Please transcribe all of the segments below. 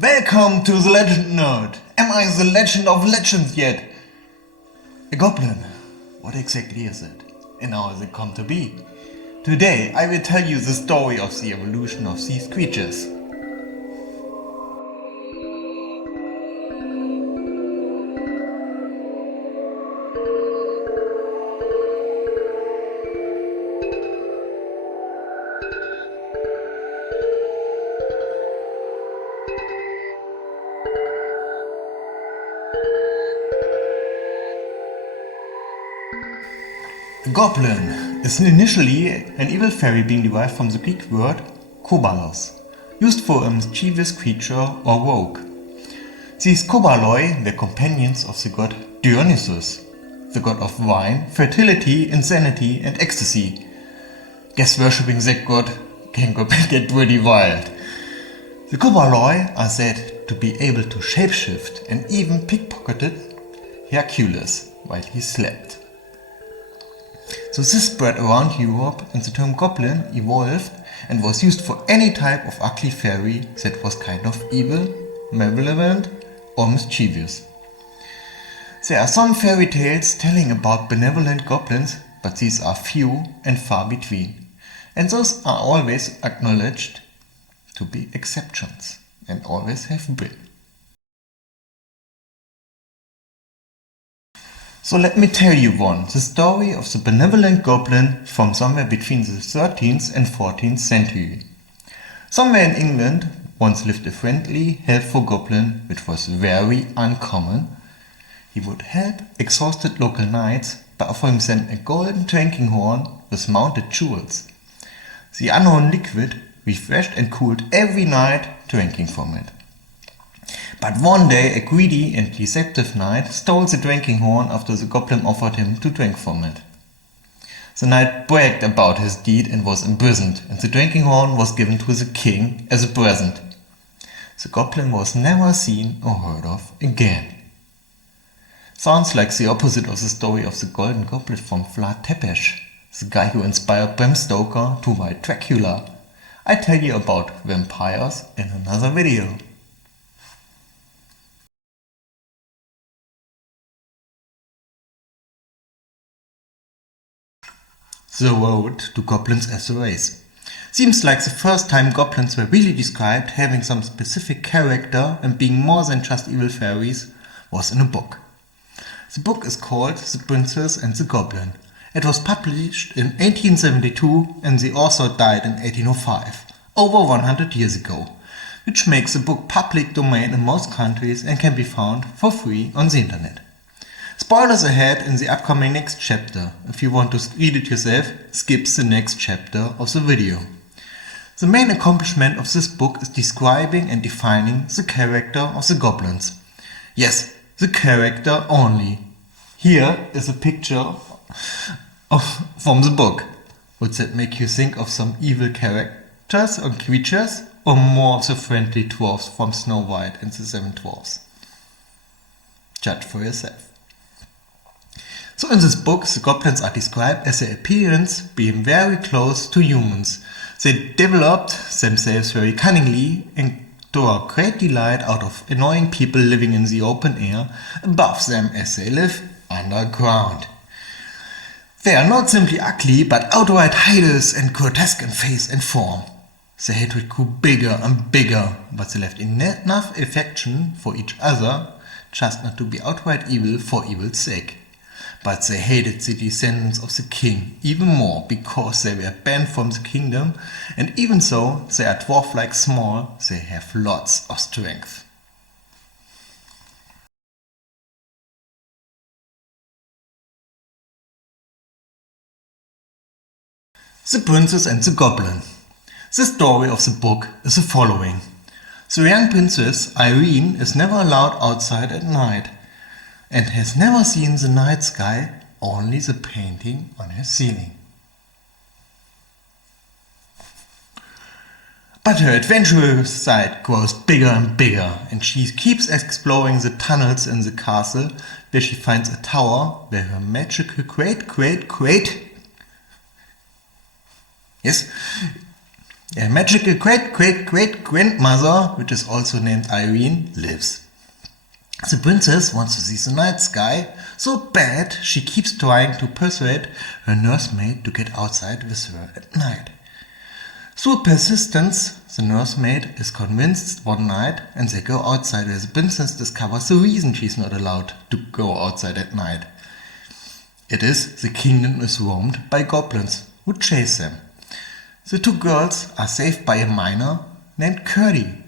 Welcome to the Legend Nerd! Am I the legend of legends yet? A goblin. What exactly is it? And how has it come to be? Today I will tell you the story of the evolution of these creatures. A goblin is initially an evil fairy being derived from the Greek word kobalos, used for a mischievous creature or rogue. These kobaloi were companions of the god Dionysus, the god of wine, fertility, insanity and ecstasy. Guess worshipping that god can get pretty wild. The kobaloi are said to be able to shapeshift and even pickpocketed Hercules while he slept. So this spread around Europe and the term goblin evolved and was used for any type of ugly fairy that was kind of evil, malevolent or mischievous. There are some fairy tales telling about benevolent goblins, but these are few and far between, and those are always acknowledged to be exceptions and always have been. So let me tell you one, the story of the benevolent goblin from somewhere between the 13th and 14th century. Somewhere in England once lived a friendly, helpful goblin which was very uncommon. He would help exhausted local knights by offering them a golden drinking horn with mounted jewels. The unknown liquid refreshed and cooled every night drinking from it. But one day a greedy and deceptive knight stole the drinking horn after the goblin offered him to drink from it. The knight bragged about his deed and was imprisoned, and the drinking horn was given to the king as a present. The goblin was never seen or heard of again. Sounds like the opposite of the story of the golden goblet from Vlad Tepes, the guy who inspired Bram Stoker to write Dracula. I tell you about vampires in another video. The road to goblins as a race. Seems like the first time goblins were really described having some specific character and being more than just evil fairies was in a book. The book is called The Princess and the Goblin. It was published in 1872 and the author died in 1805, over 100 years ago, which makes the book public domain in most countries and can be found for free on the internet. Spoilers ahead in the upcoming next chapter. If you want to read it yourself, skip the next chapter of the video. The main accomplishment of this book is describing and defining the character of the goblins. Yes, the character only. Here is a picture from the book. Would that make you think of some evil characters or creatures, or more of the friendly dwarfs from Snow White and the Seven Dwarfs? Judge for yourself. So in this book, the goblins are described as their appearance being very close to humans. They developed themselves very cunningly and draw great delight out of annoying people living in the open air above them as they live underground. They are not simply ugly, but outright hideous and grotesque in face and form. Their hatred grew bigger and bigger, but they left enough affection for each other just not to be outright evil for evil's sake. But they hated the descendants of the king even more because they were banned from the kingdom, and even though they are dwarf-like small, they have lots of strength. The Princess and the Goblin. The story of the book is the following. The young princess Irene is never allowed outside at night, and has never seen the night sky, only the painting on her ceiling. But her adventurous side grows bigger and bigger, and she keeps exploring the tunnels in the castle, where she finds a tower where her magical A magical great-great-great-grandmother, which is also named Irene, lives. The princess wants to see the night sky so bad she keeps trying to persuade her nursemaid to get outside with her at night. Through persistence, the nursemaid is convinced one night and they go outside where the princess discovers the reason she's not allowed to go outside at night. It is the kingdom is roamed by goblins who chase them. The two girls are saved by a miner named Curdie.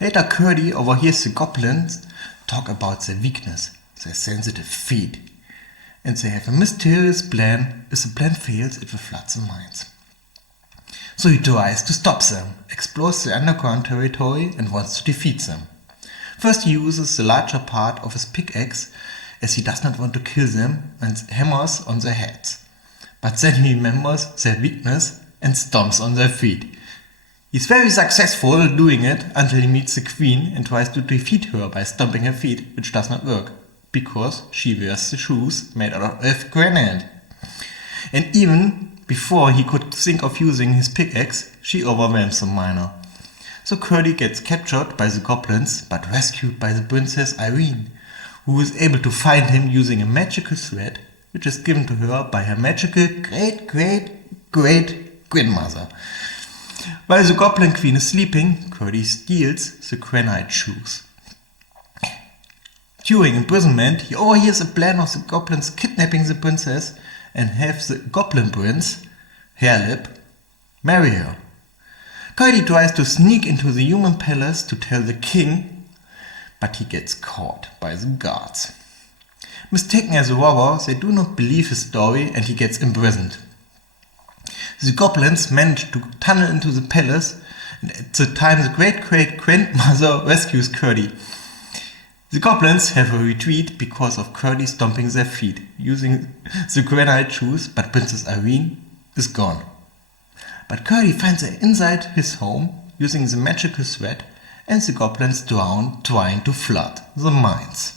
Later Curdie overhears the goblins talk about their weakness, their sensitive feet, and they have a mysterious plan. If the plan fails, it will flood the mines. So he tries to stop them, explores the underground territory and wants to defeat them. First he uses the larger part of his pickaxe as he does not want to kill them and hammers on their heads. But then he remembers their weakness and stomps on their feet. He's very successful doing it until he meets the queen and tries to defeat her by stomping her feet, which does not work, because she wears the shoes made out of granite. And even before he could think of using his pickaxe, she overwhelms the miner. So Curdie gets captured by the goblins, but rescued by the princess Irene, who is able to find him using a magical thread, which is given to her by her magical great-great-great-grandmother. While the goblin queen is sleeping, Curdie steals the granite shoes. During imprisonment, he overhears a plan of the goblins kidnapping the princess and have the goblin prince, Hairlip, marry her. Curdie tries to sneak into the human palace to tell the king, but he gets caught by the guards. Mistaken as a robber, they do not believe his story and he gets imprisoned. The goblins manage to tunnel into the palace, and at the time the great-great-grandmother rescues Curdie. The goblins have a retreat because of Curdie stomping their feet, using the granite shoes, but Princess Irene is gone. But Curdie finds her inside his home, using the magical thread, and the goblins drown trying to flood the mines.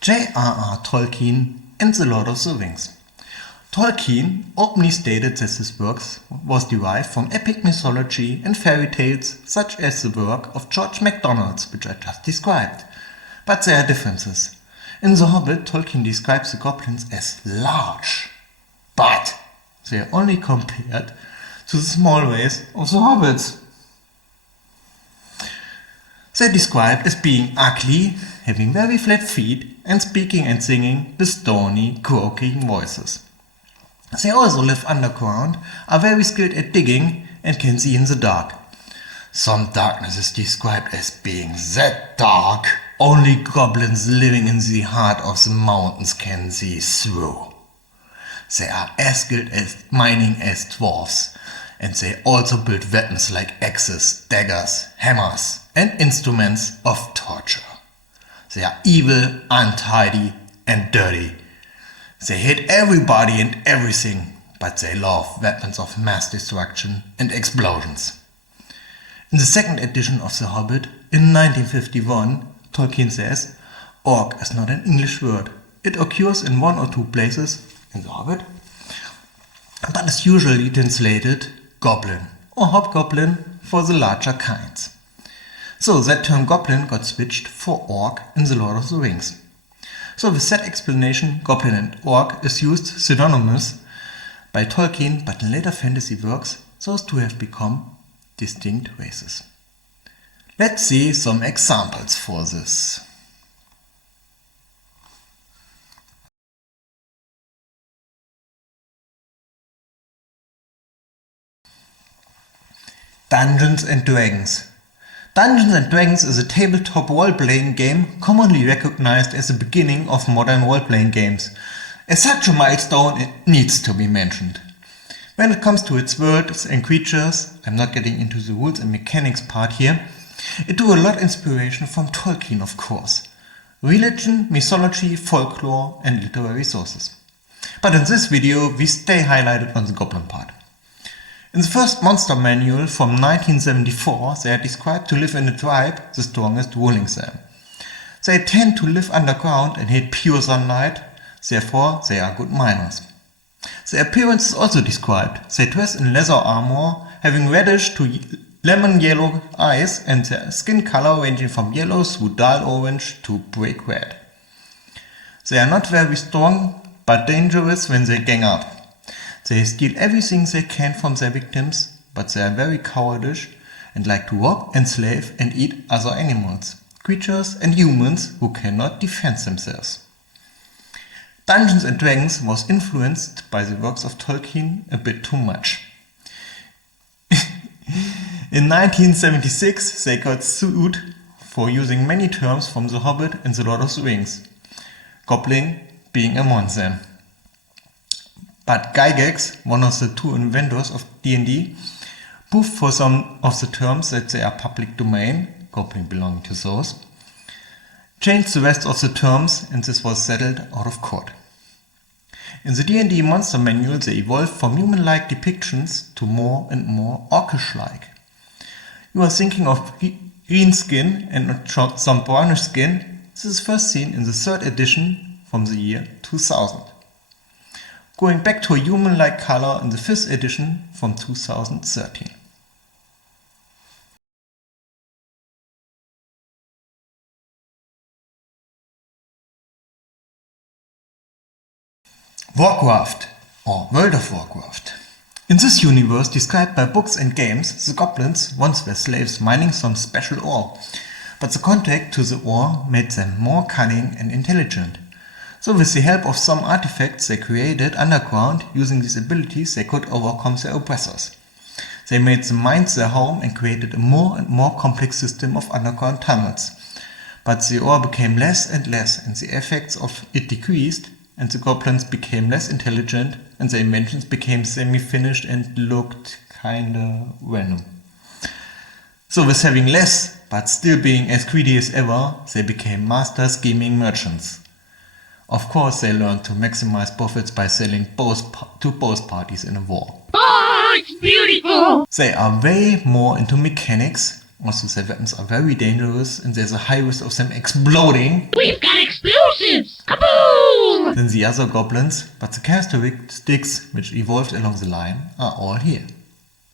J.R.R. Tolkien and The Lord of the Rings. Tolkien openly stated that his works was derived from epic mythology and fairy tales such as the work of George MacDonald, which I just described. But there are differences. In The Hobbit, Tolkien describes the goblins as large, but they are only compared to the small race of the hobbits. They are described as being ugly, having very flat feet, and speaking and singing with stony, croaking voices. They also live underground, are very skilled at digging, and can see in the dark. Some darkness is described as being that dark only goblins living in the heart of the mountains can see through. They are as skilled at mining as dwarves, and they also build weapons like axes, daggers, hammers, and instruments of torture. They are evil, untidy, and dirty. They hate everybody and everything, but they love weapons of mass destruction and explosions. In the second edition of The Hobbit, in 1951, Tolkien says, "Orc is not an English word. It occurs in one or two places in The Hobbit, but is usually translated goblin or hobgoblin for the larger kinds." So that term goblin got switched for orc in The Lord of the Rings. So with that explanation, goblin and orc is used synonymous by Tolkien, but in later fantasy works, those two have become distinct races. Let's see some examples for this. Dungeons and Dragons. Dungeons and Dragons is a tabletop role-playing game commonly recognized as the beginning of modern role-playing games. As such a milestone, it needs to be mentioned. When it comes to its worlds and creatures, I'm not getting into the rules and mechanics part here, it drew a lot of inspiration from Tolkien, of course. Religion, mythology, folklore, and literary sources. But in this video, we stay highlighted on the goblin part. In the first monster manual from 1974, they are described to live in a tribe, the strongest ruling them. They tend to live underground and hate pure sunlight, therefore they are good miners. Their appearance is also described. They dress in leather armor, having reddish to lemon yellow eyes, and their skin color ranging from yellow through dull orange to brick red. They are not very strong, but dangerous when they gang up. They steal everything they can from their victims, but they are very cowardish and like to rob, enslave and eat other animals, creatures and humans who cannot defend themselves. Dungeons & Dragons was influenced by the works of Tolkien a bit too much. In 1976 they got sued for using many terms from The Hobbit and The Lord of the Rings, goblin being among them. But Gygax, one of the two inventors of D&D, proved for some of the terms that they are public domain, goblin belonging to those, changed the rest of the terms, and this was settled out of court. In the D&D monster manual they evolved from human-like depictions to more and more orcish-like. You are thinking of green skin and not some brownish skin. This is first seen in the 3rd edition from the year 2000. Going back to a human-like color in the 5th edition from 2013. Warcraft, or World of Warcraft. In this universe, described by books and games, the goblins once were slaves mining some special ore, but the contact to the ore made them more cunning and intelligent. So with the help of some artifacts they created underground, using these abilities they could overcome their oppressors. They made the mines their home and created a more and more complex system of underground tunnels. But the ore became less and less, and the effects of it decreased, and the goblins became less intelligent, and their inventions became semi-finished and looked kinda random. So with having less, but still being as greedy as ever, they became master scheming merchants. Of course they learned to maximize profits by selling to both parties in a war. Oh, it's beautiful! They are way more into mechanics, also their weapons are very dangerous and there's a high risk of them exploding. We've got explosives! Kaboom! Than the other goblins, but the characteristics which evolved along the line are all here.